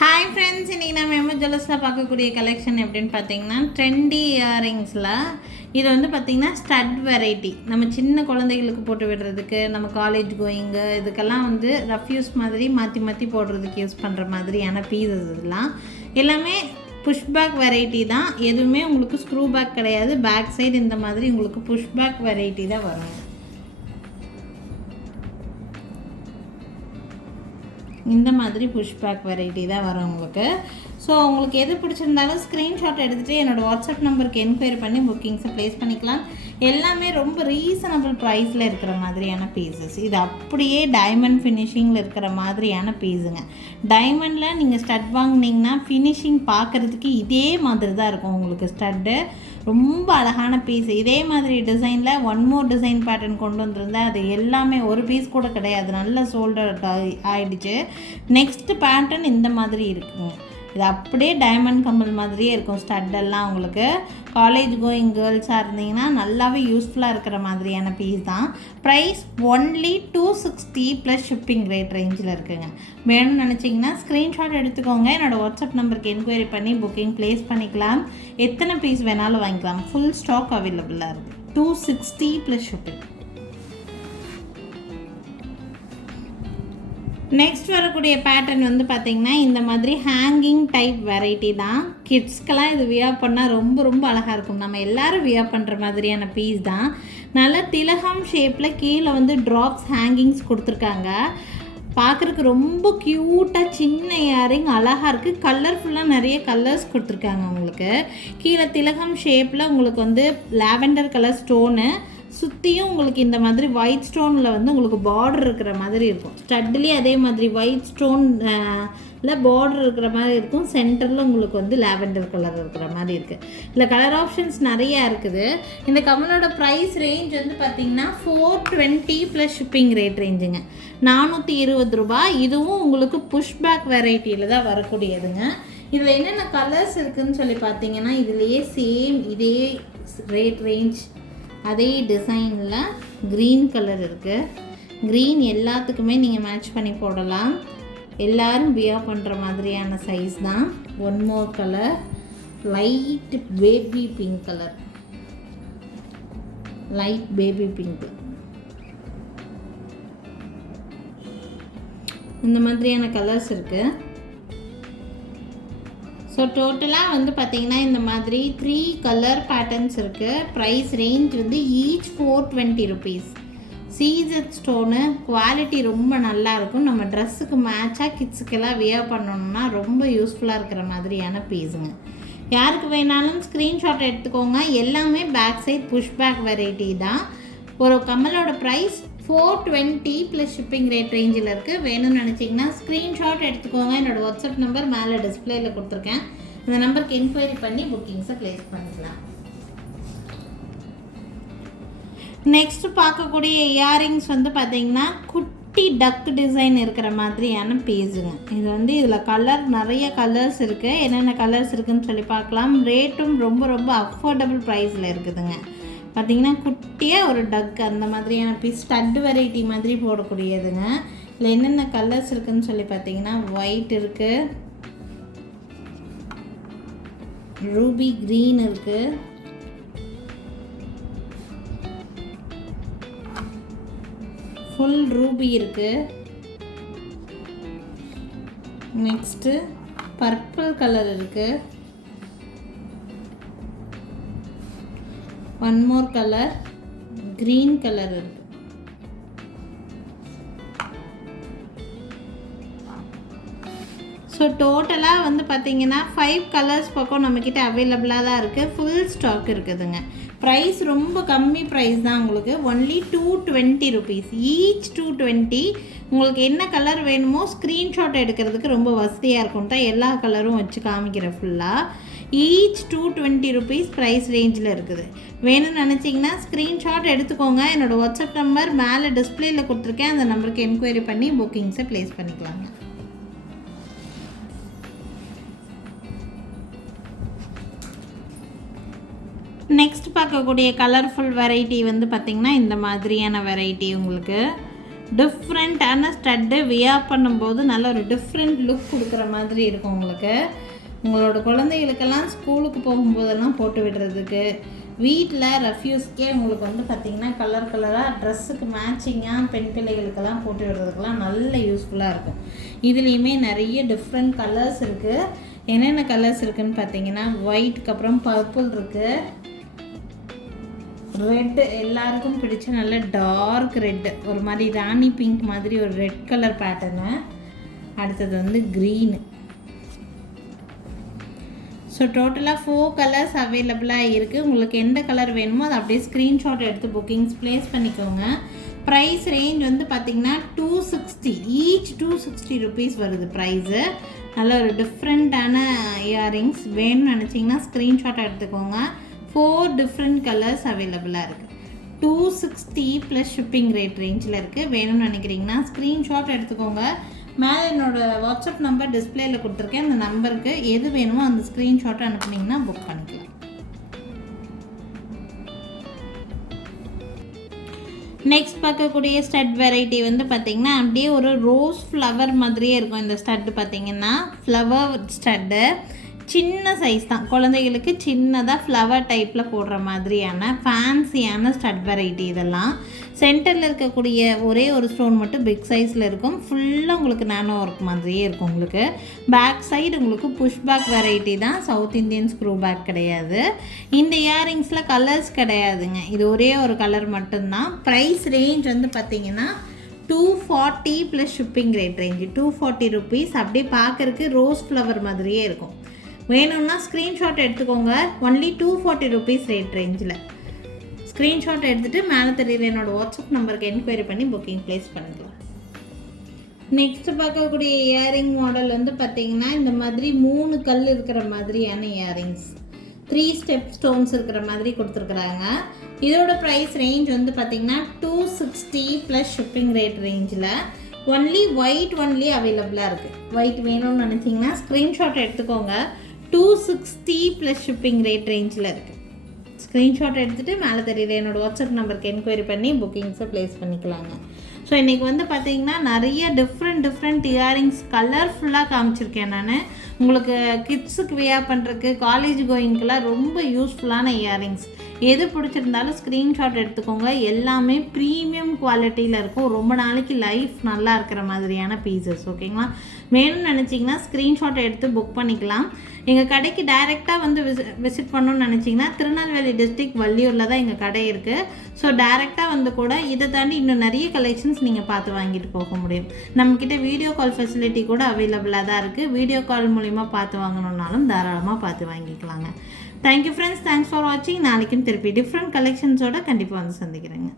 Hi friends, இன்றைக்கி நம்ம ஜுவல்லர்ஸில் பார்க்கக்கூடிய கலெக்ஷன் எப்படின்னு பார்த்தீங்கன்னா ட்ரெண்டி இயரிங்ஸில் இது வந்து பார்த்திங்கன்னா ஸ்டட் வெரைட்டி. நம்ம சின்ன குழந்தைகளுக்கு போட்டு விடுறதுக்கு, நம்ம காலேஜ் கோயிங்கு இதுக்கெல்லாம் வந்து ரஃப் யூஸ் மாதிரி மாற்றி மாற்றி போடுறதுக்கு யூஸ் பண்ணுற மாதிரியான பீசஸ் இதெல்லாம் எல்லாமே புஷ்பேக் வெரைட்டி தான். எதுவுமே உங்களுக்கு ஸ்க்ரூ பேக் கிடையாது. பேக் சைடு இந்த மாதிரி உங்களுக்கு புஷ்பேக் வெரைட்டி தான் வரும். இந்த மாதிரி புஷ்பேக் வெரைட்டி தான் வரும் உங்களுக்கு. ஸோ உங்களுக்கு எது பிடிச்சிருந்தாலும் ஸ்க்ரீன்ஷாட் எடுத்துகிட்டு என்னோடய வாட்ஸ்அப் நம்பருக்கு என்கொயரி பண்ணி புக்கிங்ஸை ப்ளேஸ் பண்ணிக்கலாம். எல்லாமே ரொம்ப ரீசனபிள் ப்ரைஸில் இருக்கிற மாதிரியான பீசஸ். இது அப்படியே டைமண்ட் ஃபினிஷிங்கில் இருக்கிற மாதிரியான பீஸுங்க. டைமண்டில் நீங்கள் ஸ்டட் வாங்கினீங்கன்னா ஃபினிஷிங் பார்க்குறதுக்கு இதே மாதிரி தான் இருக்கும் உங்களுக்கு. ஸ்டட்டு ரொம்ப அழகான பீஸ். இதே மாதிரி டிசைனில் ஒன் மோர் டிசைன் பேட்டர்ன் கொண்டு வந்திருந்தேன். அது எல்லாமே ஒரு பீஸ் கூட கிடையாது, நல்ல சோல்டர் ஆகிடுச்சு. நெக்ஸ்ட் பேட்டர்ன் இந்த மாதிரி இருக்குங்க. இது அப்படியே டைமண்ட் கம்மல் மாதிரியே இருக்கும். ஸ்டட்டெல்லாம் உங்களுக்கு காலேஜ் கோயிங் கேர்ள்ஸாக இருந்தீங்கன்னா நல்லாவே யூஸ்ஃபுல்லாக இருக்கிற மாதிரியான பீஸ் தான். Price only 260 plus shipping rate ரேஞ்சில் இருக்குங்க. வேணும்னு நினச்சிங்கன்னா ஸ்க்ரீன்ஷாட் எடுத்துக்கோங்க. என்னோடய வாட்ஸ்அப் நம்பருக்கு என்கொயரி பண்ணி புக்கிங் ப்ளேஸ் பண்ணிக்கலாம். எத்தனை பீஸ் வேணாலும் வாங்கிக்கலாம். ஃபுல் ஸ்டாக் அவைலபிளாக இருக்குது. 260 ப்ளஸ் ஷிப்பிங். நெக்ஸ்ட் வரக்கூடிய பேட்டர்ன் வந்து பார்த்திங்கன்னா இந்த மாதிரி ஹேங்கிங் டைப் வெரைட்டி தான். கிட்ஸ்க்கெல்லாம் இது வியர் பண்ணால் ரொம்ப ரொம்ப அழகாக இருக்கும். நம்ம எல்லோரும் வியர் பண்ணுற மாதிரியான பீஸ் தான். நல்லா திலகம் ஷேப்பில் கீழே வந்து ட்ராப்ஸ் ஹேங்கிங்ஸ் கொடுத்துருக்காங்க. பார்க்குறதுக்கு ரொம்ப க்யூட்டாக சின்ன இயரிங் அழகாக இருக்குது. கலர்ஃபுல்லாக நிறைய கலர்ஸ் கொடுத்துருக்காங்க உங்களுக்கு. கீழே திலகம் ஷேப்பில் உங்களுக்கு வந்து லாவெண்டர் கலர் ஸ்டோனு, சுற்றியும் உங்களுக்கு இந்த மாதிரி ஒயிட் ஸ்டோனில் வந்து உங்களுக்கு பார்டர் இருக்கிற மாதிரி இருக்கும். ஸ்டட்லேயே அதே மாதிரி ஒயிட் ஸ்டோனில் பார்டர் இருக்கிற மாதிரி இருக்கும். சென்டரில் உங்களுக்கு வந்து லாவெண்டர் கலர் இருக்கிற மாதிரி இருக்குது. இதில் கலர் ஆப்ஷன்ஸ் நிறையா இருக்குது. இந்த கம்மலோட ப்ரைஸ் ரேஞ்ச் வந்து பார்த்திங்கன்னா 420 ப்ளஸ் ஷிப்பிங் ரேட் ரேஞ்சுங்க. 420 ரூபாய். இதுவும் உங்களுக்கு புஷ்பேக் வெரைட்டியில் தான் வரக்கூடியதுங்க. இதில் என்னென்ன கலர்ஸ் இருக்குதுன்னு சொல்லி பார்த்தீங்கன்னா இதுலேயே சேம் இதே ரேட் ரேஞ்ச் அதே டிசைனில் க்ரீன் கலர் இருக்குது. க்ரீன் எல்லாத்துக்குமே நீங்கள் மேட்ச் பண்ணி போடலாம். எல்லோரும் வியர் பண்ணுற மாதிரியான சைஸ் தான். One more colour light baby pink colour, light baby pink. இந்த மாதிரியான கலர்ஸ் இருக்குது. ஸோ டோட்டலாக வந்து பார்த்திங்கன்னா இந்த மாதிரி 3 கலர் பேட்டர்ன்ஸ் இருக்குது. ப்ரைஸ் ரேஞ்ச் வந்து ஈச் 420 ருபீஸ். சீசட் ஸ்டோனு குவாலிட்டி ரொம்ப நல்லாயிருக்கும். நம்ம ட்ரெஸ்ஸுக்கு மேட்சாக கிட்ஸுக்கெல்லாம் வியர் பண்ணணும்னா ரொம்ப யூஸ்ஃபுல்லாக இருக்கிற மாதிரியான பீஸுங்க. யாருக்கு வேணாலும் ஸ்க்ரீன்ஷாட் எடுத்துக்கோங்க. எல்லாமே பேக் சைட் புஷ்பேக் வெரைட்டி தான். ஒரு கம்மலோட ப்ரைஸ் 420 ப்ளஸ் ஷிப்பிங் ரேட் ரேஞ்சில் இருக்குது. வேணும்னு நினச்சிங்கன்னா ஸ்க்ரீன்ஷாட் எடுத்துக்கோங்க. என்னோடய வாட்ஸ்அப் நம்பர் மேலே டிஸ்பிளேயில் கொடுத்துருக்கேன். இந்த நம்பருக்கு என்கொயரி பண்ணி புக்கிங்ஸை ப்ளேஸ் பண்ணிக்கலாம். நெக்ஸ்ட் பார்க்கக்கூடிய இயரிங்ஸ் வந்து பார்த்திங்கன்னா குட்டி டக் டிசைன் இருக்கிற மாதிரியான பீஸுங்க. இது வந்து இதில் கலர் நிறைய கலர்ஸ் இருக்குது. என்னென்ன கலர்ஸ் இருக்குதுன்னு சொல்லி பார்க்கலாம். ரேட்டும் ரொம்ப ரொம்ப அஃபோர்டபுள் ப்ரைஸில் இருக்குதுங்க. பார்த்திங்கன்னா குட்டியாக ஒரு டக் அந்த மாதிரியான பீஸ் ஸ்டட் வெரைட்டி மாதிரி போடக்கூடியதுங்க. இதில் என்னென்ன கலர்ஸ் இருக்குதுன்னு சொல்லி பார்த்தீங்கன்னா ஒயிட் இருக்குது, ரூபி க்ரீன் இருக்குது, ஃபுல் ரூபி இருக்குது, நெக்ஸ்ட்டு பர்பிள் கலர் இருக்குது, one more colour green colour இருக்குது. ஸோ டோட்டலாக வந்து பார்த்திங்கன்னா 5 கலர்ஸ் பக்கம் நம்மக்கிட்ட அவைலபிளாக தான் இருக்குது. ஃபுல் ஸ்டாக் இருக்குதுங்க. ப்ரைஸ் ரொம்ப கம்மி ப்ரைஸ் தான் உங்களுக்கு. Only 220 rupees. ஈச் 220. உங்களுக்கு என்ன கலர் வேணுமோ ஸ்க்ரீன்ஷாட் எடுக்கிறதுக்கு ரொம்ப வசதியாக இருக்கும் தான் எல்லா கலரும் வச்சு காமிக்கிறேன் ஃபுல்லாக. ஈச் 220 ருபீஸ் ப்ரைஸ் ரேஞ்சில் இருக்குது. வேணும்னு நினச்சிங்கன்னா ஸ்க்ரீன்ஷாட் எடுத்துக்கோங்க. என்னோடய வாட்ஸ்அப் நம்பர் மேலே டிஸ்பிளேயில் கொடுத்துருக்கேன். அந்த நம்பருக்கு என்கொயரி பண்ணி புக்கிங்ஸை ப்ளேஸ் பண்ணிக்கலாங்க. நெக்ஸ்ட் பார்க்கக்கூடிய கலர்ஃபுல் வெரைட்டி வந்து பார்த்திங்கன்னா இந்த மாதிரியான வெரைட்டி உங்களுக்கு டிஃப்ரெண்ட்டான ஸ்டட்டு வியர் பண்ணும்போது நல்ல ஒரு டிஃப்ரெண்ட் லுக் கொடுக்குற மாதிரி இருக்கும் உங்களுக்கு. உங்களோட குழந்தைகளுக்கெல்லாம் ஸ்கூலுக்கு போகும்போதெல்லாம் போட்டு விடுறதுக்கு, வீட்டில் ரெஃப்யூஸ்க்கே உங்களுக்கு வந்து பார்த்திங்கன்னா கலர் கலராக ட்ரெஸ்ஸுக்கு மேட்சிங்காக பெண் பிள்ளைகளுக்கெல்லாம் போட்டு விடுறதுக்கெல்லாம் நல்ல யூஸ்ஃபுல்லாக இருக்கும். இதுலேயுமே நிறைய டிஃப்ரெண்ட் கலர்ஸ் இருக்குது. என்னென்ன கலர்ஸ் இருக்குதுன்னு பார்த்தீங்கன்னா ஒயிட்டுக்கு அப்புறம் பர்பிள் இருக்குது, ரெட்டு எல்லாருக்கும் பிடிச்ச நல்ல டார்க் ரெட்டு, ஒரு மாதிரி ராணி பிங்க் மாதிரி ஒரு ரெட் கலர் பேட்டர்னு. அடுத்தது வந்து க்ரீனு. ஸோ டோட்டலாக 4 கலர்ஸ் அவைலபிளாக இருக்குது. உங்களுக்கு எந்த கலர் வேணுமோ அதை அப்படியே ஸ்க்ரீன்ஷாட் எடுத்து புக்கிங்ஸ் ப்ளேஸ் பண்ணிக்கோங்க. ப்ரைஸ் ரேஞ்ச் வந்து பார்த்திங்கன்னா 260, ஈச் 260 ருபீஸ் வருது ப்ரைஸு. நல்ல ஒரு டிஃப்ரெண்ட்டான இயரிங்ஸ் வேணும்னு நினச்சிங்கன்னா ஸ்க்ரீன்ஷாட் எடுத்துக்கோங்க. 4 டிஃப்ரெண்ட் கலர்ஸ் அவைலபிளாக இருக்குது. 260 ப்ளஸ் ஷிப்பிங் ரேட் ரேஞ்சில் இருக்குது. வேணும்னு நினைக்கிறீங்கன்னா ஸ்க்ரீன்ஷாட் எடுத்துக்கோங்க. மேலே என்னோடய வாட்ஸ்அப் நம்பர் டிஸ்பிளேயில் கொடுத்துருக்கேன். அந்த நம்பருக்கு எது வேணுமோ அந்த ஸ்க்ரீன்ஷாட்டை அனுப்புனீங்கன்னா புக் பண்ணிக்கலாம். நெக்ஸ்ட் பார்க்கக்கூடிய ஸ்டட் வெரைட்டி வந்து பார்த்திங்கன்னா அப்படியே ஒரு ரோஸ் ஃப்ளவர் மாதிரியே இருக்கும். இந்த ஸ்டட்டு பார்த்திங்கன்னா ஃப்ளவர் ஸ்டட்டு, சின்ன சைஸ் தான், குழந்தைகளுக்கு சின்னதாக ஃப்ளவர் டைப்பில் போடுற மாதிரியான ஃபேன்சியான ஸ்டட் வெரைட்டி. இதெல்லாம் சென்டரில் இருக்கக்கூடிய ஒரே ஒரு ஸ்டோன் மட்டும் பிக் சைஸில் இருக்கும். ஃபுல்லாக உங்களுக்கு நானோ ஒர்க் மாதிரியே இருக்கும். உங்களுக்கு பேக் சைடு உங்களுக்கு புஷ் பேக் வெரைட்டி தான், சவுத் இந்தியன் ஸ்க்ரூ பேக் கிடையாது. இந்த இயரிங்ஸில் கலர்ஸ் கிடையாதுங்க, இது ஒரே ஒரு கலர் மட்டும்தான். ப்ரைஸ் ரேஞ்ச் வந்து பார்த்திங்கன்னா 240 plus shipping rate range 240 rupees. அப்படியே பார்க்குறதுக்கு ரோஸ் ஃப்ளவர் மாதிரியே இருக்கும். வேணும்னா ஸ்க்ரீன்ஷாட் எடுத்துக்கோங்க. ஒன்லி 240 ருபீஸ் ரேட் ரேஞ்சில். ஸ்க்ரீன்ஷாட் எடுத்துகிட்டு மேலே தெரியுற என்னோடய வாட்ஸ்அப் நம்பருக்கு என்கொயரி பண்ணி புக்கிங் ப்ளேஸ் பண்ணிக்கலாம். நெக்ஸ்ட்டு பார்க்கக்கூடிய இயரிங் மாடல் வந்து பார்த்திங்கன்னா இந்த மாதிரி 3 கல் இருக்கிற மாதிரியான இயரிங்ஸ், 3 ஸ்டெப் ஸ்டோன்ஸ் இருக்கிற மாதிரி கொடுத்துருக்குறாங்க. இதோட ப்ரைஸ் ரேஞ்ச் வந்து பார்த்திங்கன்னா 260 ப்ளஸ் ஷிப்பிங் ரேட் ரேஞ்சில். ஒன்லி ஒயிட் ஒன்லி அவைலபிளாக இருக்குது. ஒயிட் வேணும்னு நினச்சிங்கன்னா ஸ்க்ரீன்ஷாட் எடுத்துக்கோங்க. 260 ப்ளஸ் ஷிப்பிங் ரேட் ரேஞ்சில் இருக்குது. ஸ்க்ரீன்ஷாட் எடுத்துகிட்டு மேலே தெரியுது என்னோடய வாட்ஸ்அப் நம்பருக்கு என்கொயரி பண்ணி புக்கிங்ஸை ப்ளேஸ் பண்ணிக்கலாங்க. ஸோ இன்றைக்கி வந்து பார்த்திங்கன்னா நிறைய டிஃப்ரெண்ட் இயரிங்ஸ் கலர்ஃபுல்லாக காமிச்சிருக்கேன் நான். உங்களுக்கு கிட்ஸுக்கு வியர் பண்ணுறதுக்கு, காலேஜ் கோயிங்க்கெலாம் ரொம்ப யூஸ்ஃபுல்லான இயரிங்ஸ். எது பிடிச்சிருந்தாலும் ஸ்க்ரீன்ஷாட் எடுத்துக்கோங்க. எல்லாமே ப்ரீமியம் குவாலிட்டியில் இருக்கும். ரொம்ப நாளைக்கு லைஃப் நல்லா இருக்கிற மாதிரியான பீசஸ். ஓகேங்களா? வேணும்னு நினச்சிங்கன்னா ஸ்க்ரீன்ஷாட் எடுத்து புக் பண்ணிக்கலாம். எங்கள் கடைக்கு டைரெக்டாக வந்து விசிட் பண்ணணும்னு நினச்சிங்கன்னா திருநெல்வேலி டிஸ்ட்ரிக்ட் வள்ளியூரில் தான் எங்கள் கடை இருக்குது. ஸோ டைரெக்டாக வந்து கூட இதை தாண்டி இன்னும் நிறைய கலெக்ஷன்ஸ் நீங்கள் பார்த்து வாங்கிட்டு போக முடியும். நம்மக்கிட்ட வீடியோ கால் ஃபெசிலிட்டி கூட அவைலபிளாக தான் இருக்குது. வீடியோ கால் மூலிமா பார்த்து வாங்கணுன்னாலும் தாராளமாக பார்த்து வாங்கிக்கலாங்க. தேங்க்யூ ஃப்ரெண்ட்ஸ், தேங்க்ஸ் ஃபார் வாட்சிங். நாளைக்கும் திருப்பி டிஃப்ரெண்ட் கலெக்ஷன்ஸோடு கண்டிப்பாக வந்து சந்திக்கிறேங்க.